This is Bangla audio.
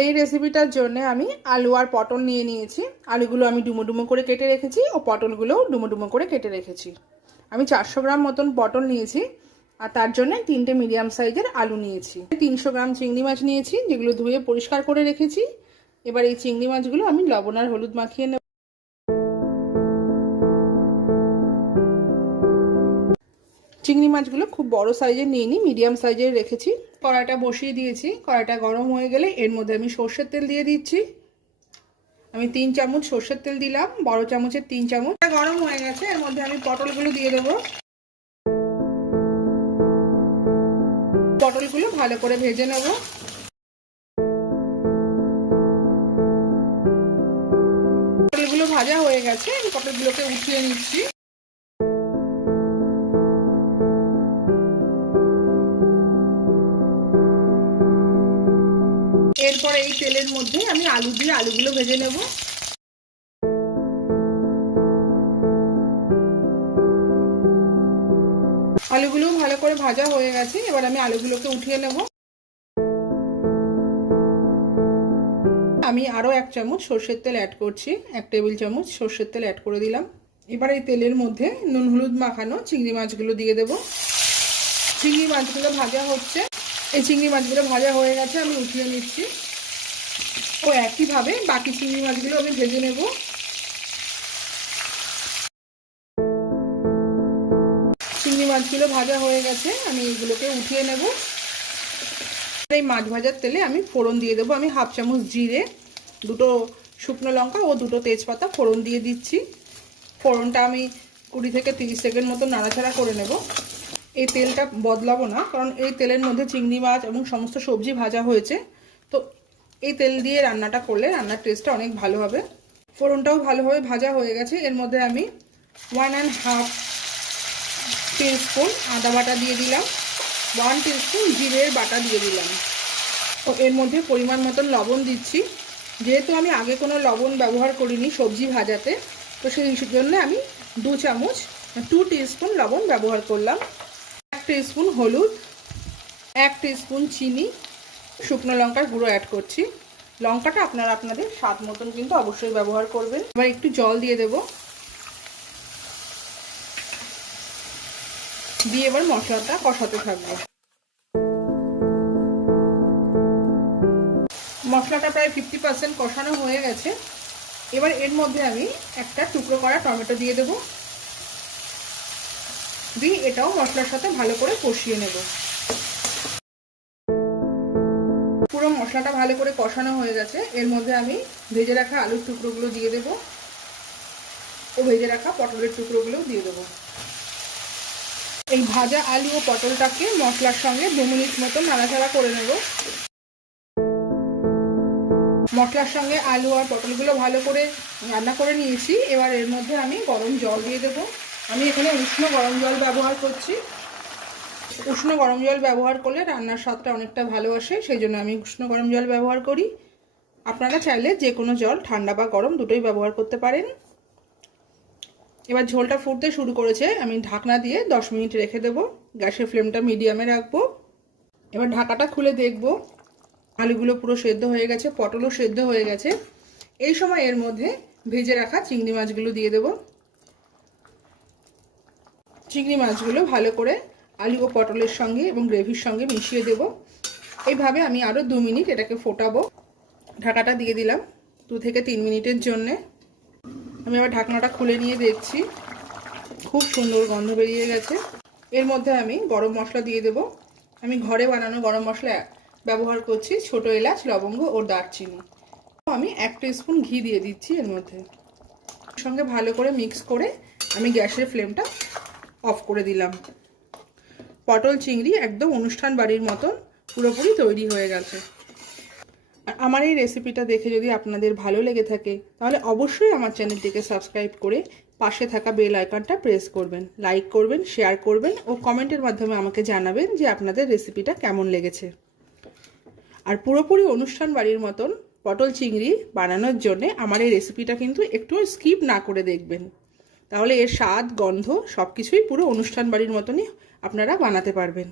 এই রেসিপিটার জন্য আমি আলু আর পটল নিয়ে নিয়েছি। আলুগুলো আমি ডুমো ডুমো করে কেটে রেখেছি ও পটলগুলোও ডুমো ডুমো করে কেটে রেখেছি। আমি 400 গ্রাম মতন পটল নিয়েছি আর তার জন্য 3টে মিডিয়াম সাইজের আলু নিয়েছি। 300 গ্রাম চিংড়ি মাছ নিয়েছি, যেগুলো ধুয়ে পরিষ্কার করে রেখেছি। এবার এই চিংড়ি মাছগুলো আমি লবণ আর হলুদ মাখিয়ে নেব। চিংড়ি মাছগুলো খুব বড় সাইজের নিইনি, মিডিয়াম সাইজের রেখেছি। কড়াইটা বসিয়ে দিয়েছি। কড়াইটা গরম হয়ে গেলে এর মধ্যে আমি সর্ষের তেল দিয়ে দিচ্ছি। আমি 3 চামচ সর্ষের তেল দিলাম, বড় চামচের 3 চামচ। গরম হয়ে গেছে, এর মধ্যে আমি পটলগুলো দিয়ে দেবো। পটলগুলো ভালো করে ভেজে নেব। পটলগুলো ভাজা হয়ে গেছে, আমি পটলগুলোকে উঠিয়ে নিচ্ছি। এরপর এই তেলের মধ্যে আমি আলু দিয়ে আলুগুলো ভেজে নেব। আলুগুলো ভালো করে ভাজা হয়ে গেছে, এবার আমি আলুগুলোকে উঠিয়ে নেব। আমি আরও 1 চামচ সর্ষের তেল অ্যাড করছি, 1 টেবিল চামচ সর্ষের তেল অ্যাড করে দিলাম। এবার এই তেলের মধ্যে নুন হলুদ মাখানো চিংড়ি মাছগুলো দিয়ে দেব। চিংড়ি মাছগুলো ভাজা হচ্ছে। এই চিংড়ি মাছগুলো ভাজা হয়ে গেছে, আমি উঠিয়ে নিচ্ছি। ও একইভাবে বাকি চিংড়ি মাছগুলো আমি ভেজে নেব। চিংড়ি মাছগুলো ভাজা হয়ে গেছে, আমি এগুলোকে উঠিয়ে নেব। এই মাছ ভাজার তেলে আমি ফোড়ন দিয়ে দেবো। আমি 1/2 চামচ জিরে, 2টো শুকনো লঙ্কা ও 2টো তেজপাতা ফোড়ন দিয়ে দিচ্ছি। ফোড়নটা আমি 20 থেকে 30 সেকেন্ড মতো নাড়াচাড়া করে নেব। এই তেলটা বদলাবো না, কারণ এই তেলের মধ্যে চিংড়ি মাছ এবং সমস্ত সবজি ভাজা হয়েছে। তো এই তেল দিয়ে রান্নাটা করলে রান্নার টেস্টটা অনেক ভালো হবে। ফোড়নটাও ভালোভাবে ভাজা হয়ে গেছে, এর মধ্যে আমি 1.5 টিস্পুন আদা বাটা দিয়ে দিলাম, 1 টিস্পুন জিরের বাটা দিয়ে দিলাম। ও এর মধ্যে পরিমাণ মতন লবণ দিচ্ছি। যেহেতু আমি আগে কোনো লবণ ব্যবহার করিনি সবজি ভাজাতে, তো সেই জন্য আমি 2 চামচ 2 টিস্পুন লবণ ব্যবহার করলাম। 1 টিস্পুন হলুদ, 1 টিস্পুন চিনি, শুকনো লঙ্কার গুঁড়ো অ্যাড করছি। লঙ্কাটা আপনারা আপনাদের স্বাদ মতন কিন্তু অবশ্যই ব্যবহার করবেন। এবার একটু জল দিয়ে দেব, দিয়ে এবার মশলাটা কষাতে থাকবো। মশলাটা প্রায় 50% কষানো হয়ে গেছে। এবার এর মধ্যে আমি একটা টুকরো করা টমেটো দিয়ে দেব, দিয়ে এটাও মশলার সাথে ভালো করে কষিয়ে নেব। পুরো মশলাটা ভালো করে কষানো হয়ে গেছে, এর মধ্যে আমি ভেজে রাখা আলুর টুকরোগুলো দিয়ে দেব ও ভেজে রাখা পটলের টুকরোগুলোও দিয়ে দেব। এই ভাজা আলু ও পটলটাকে মশলার সঙ্গে 2 মিনিট মতো নাড়াচাড়া করে নেব। মশলার সঙ্গে আলু আর পটলগুলো ভালো করে রান্না করে নিয়েছি। এবার এর মধ্যে আমি গরম জল দিয়ে দেব। আমি এখানে উষ্ণ গরম জল ব্যবহার করছি। উষ্ণ গরম জল ব্যবহার করলে রান্নার স্বাদটা অনেকটা ভালো আসে, সেই জন্য আমি উষ্ণ গরম জল ব্যবহার করি। আপনারা চাইলে যে কোনো জল, ঠান্ডা বা গরম দুটোই ব্যবহার করতে পারেন। এবার ঝোলটা ফুটতে শুরু করেছে, আমি ঢাকনা দিয়ে 10 মিনিট রেখে দেব। গ্যাসের ফ্লেমটা মিডিয়ামে রাখবো। এবার ঢাকাটা খুলে দেখব, আলুগুলো পুরো সেদ্ধ হয়ে গেছে, পটলও সেদ্ধ হয়ে গেছে। এই সময় এর মধ্যে ভেজে রাখা চিংড়ি মাছগুলো দিয়ে দেব। চিংড়ি মাছগুলো ভালো করে আলু ও পটলের সঙ্গে এবং গ্রেভির সঙ্গে মিশিয়ে দেব। এইভাবে আমি আরও 2 মিনিট এটাকে ফোটাবো। ঢাকাটা দিয়ে দিলাম 2 থেকে 3 মিনিটের জন্যে। আমি আবার ঢাকনাটা খুলে নিয়ে দেখছি, খুব সুন্দর গন্ধ বেরিয়ে গেছে। এর মধ্যে আমি গরম মশলা দিয়ে দেব। আমি ঘরে বানানো গরম মশলা ব্যবহার করছি, ছোট এলাচ, লবঙ্গ ও দারচিনি। আমি 1 টিস্পুন ঘি দিয়ে দিচ্ছি এর মধ্যে। সঙ্গে ভালো করে মিক্স করে আমি গ্যাসের ফ্লেমটা অফ করে দিলাম। পটল চিংড়ি একদম অনুষ্ঠান বাড়ির মতন পুরোপুরি তৈরি হয়ে গেছে। আর আমার এই রেসিপিটা দেখে যদি আপনাদের ভালো লেগে থাকে, তাহলে অবশ্যই আমার চ্যানেলটিকে সাবস্ক্রাইব করে পাশে থাকা বেল আইকনটা প্রেস করবেন, লাইক করবেন, শেয়ার করবেন ও কমেন্টের মাধ্যমে আমাকে জানাবেন যে আপনাদের রেসিপিটা কেমন লেগেছে। আর পুরোপুরি অনুষ্ঠান বাড়ির মতন পটল চিংড়ি বানানোর জন্য আমার এই রেসিপিটা কিন্তু একটু স্কিপ না করে দেখবেন, তাহলে এর স্বাদ, গন্ধ সব কিছুই পুরো অনুষ্ঠান বাড়ির মতনই আপনারা বানাতে পারবেন।